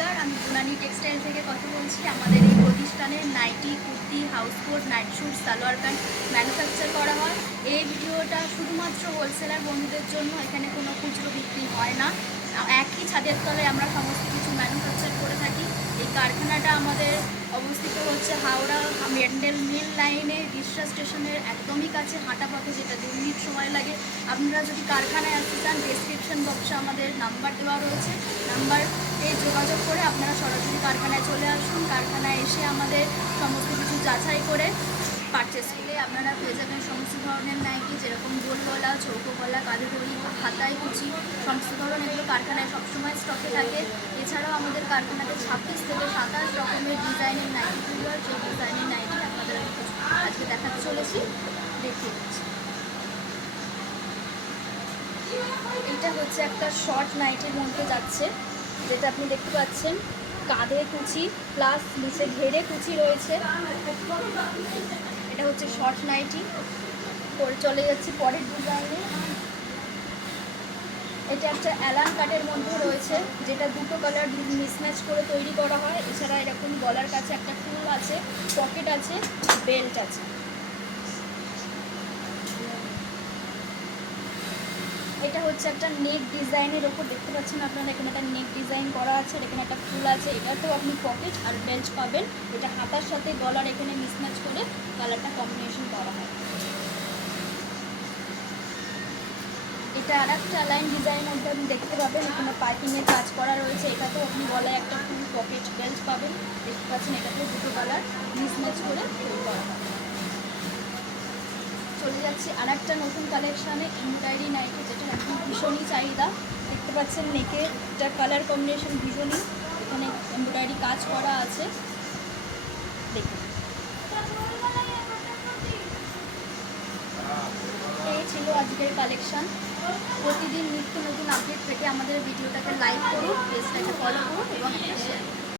নমস্কার আমি গুনানি টেক্সটাইল থেকে কথা বলছি। আমাদের এই প্রতিষ্ঠানের nighty, kurti, house coat, night suit salwar pant manufacture করা হয়। এই ভিডিওটা শুধুমাত্র হোলসেলার বন্ধুদের জন্য, এখানে কোনো খুচরো বিক্রি হয় না। একই ছাদের তলায় আমরা সমস্ত কিছু ম্যানুফ্যাকচার করে থাকি। এই কারখানাটা আমাদের অবস্থিত হচ্ছে হাওড়া মেন্ডেল মিল লাইনে রিসরা স্টেশনের একদমই কাছে, হাঁটা পথে যেটা দু মিনিট সময় লাগে। আপনারা যদি কারখানায় আসতে চান ডেসক্রিপশন বক্সে আমাদের নাম্বার দেওয়া রয়েছে। নাম্বারে যোগাযোগ করে আপনারা সরাসরি কারখানায় চলে আসুন। কারখানায় এসে আমাদের সমস্ত কিছু যাচাই করে পারচেস করলে আপনারা পেয়ে যাবেন সমস্ত ধরনের নাইটি যেরকম গোল গলা চৌকো গলা কাঁধে দড়ি হাতায় কুচি, সমস্ত ধরনের এগুলো কারখানায় সবসময় স্টকে থাকে। এছাড়াও আমাদের কারখানাতে ছাব্বিশ থেকে সাতাশ রকমের ডিজাইনের নাইটিগুলো সেই ডিজাইনের নাইটি আপনাদের আজকে দেখাতে চলেছি। দেখিয়ে দিচ্ছি। এটা হচ্ছে একটা শর্ট নাইটির মধ্যে যাচ্ছে। যেটা আপনি দেখতে পাচ্ছেন, কাঁধে কুচি প্লাস নিচে ঘেরে কুচি রয়েছে। এটা হচ্ছে শর্ট নাইটি পরে চলে যাচ্ছে পরের ডিজাইনে এটা একটা অ্যালান কাটের মধ্যে রয়েছে, যেটা দুটো কালার মিসম্যাচ করে তৈরি করা হয়। এছাড়া এরকম গলার কাছে একটা ফুল আছে পকেট আছে বেল্ট আছে। এটা হচ্ছে একটা নেক ডিজাইনের ওপর দেখতে পাচ্ছেন আপনারা, এখানে একটা নেক ডিজাইন করা আছে, আর এখানে একটা ফুল আছে, এটাতেও আপনি পকেট আর বেল্ট পাবেন। এটা হাতার সাথে গলার এখানে মিসম্যাচ করে কালারটা কম্বিনেশন করা হয়। এটা আর একটা লাইন ডিজাইন মধ্যে আপনি দেখতে পাবেন, এখানে পাইপিংয়ের কাজ করা রয়েছে, এটাতেও আপনি গলায় একটা ফুল পকেট বেল্ট পাবেন। দেখতে পাচ্ছেন এটাতেও দুটো কালার মিসম্যাচ করে তৈরি করা হয়। চলে যাচ্ছি আর একটা নতুন কালেকশানে এমব্রয়ডারি নাইটি ভীষণই চাহিদা। দেখতে পাচ্ছেন নেকে এটা কালার কম্বিনেশন ভীষণই এখানে এমব্রয়ডারি কাজ করা আছে। দেখুন। এই ছিল আজকের কালেকশন প্রতিদিন নিত্য নতুন আপডেট পেতে আমাদের ভিডিওটাকে লাইক করুন পেজটাকে ফলো করুন এবং শেয়ার করুন।